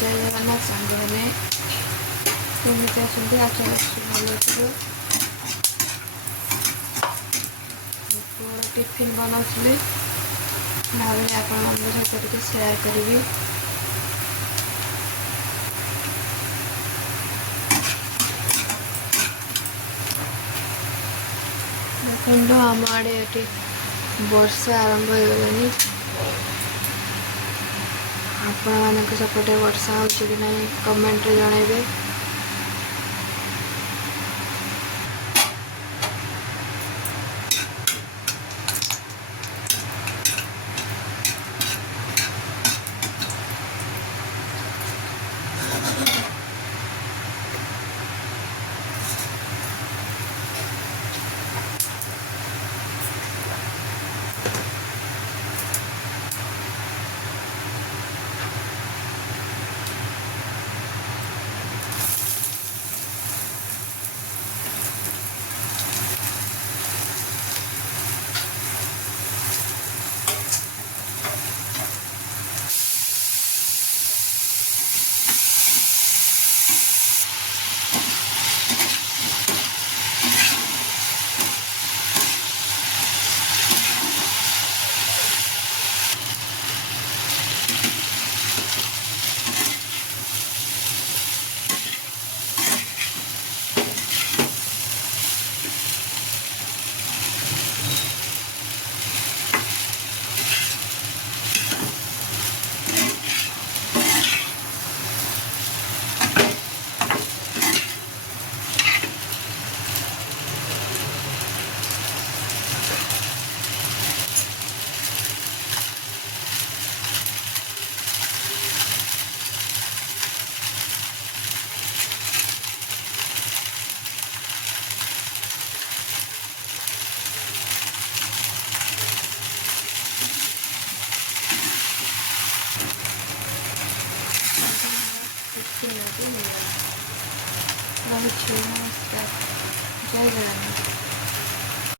जय जगन्नाथ सांग मैंने केमी आसते आशा रखी भल थी टिफिन बनाऊली भाविनी आपण सहित टे सेयार करी। देखो आम आड़े ये वर्षा आरंभ हो गलानी आपण मानक सेपटे वर्षा हो कि ना कमेंट रे जनइबे। जय जगन्नाथ।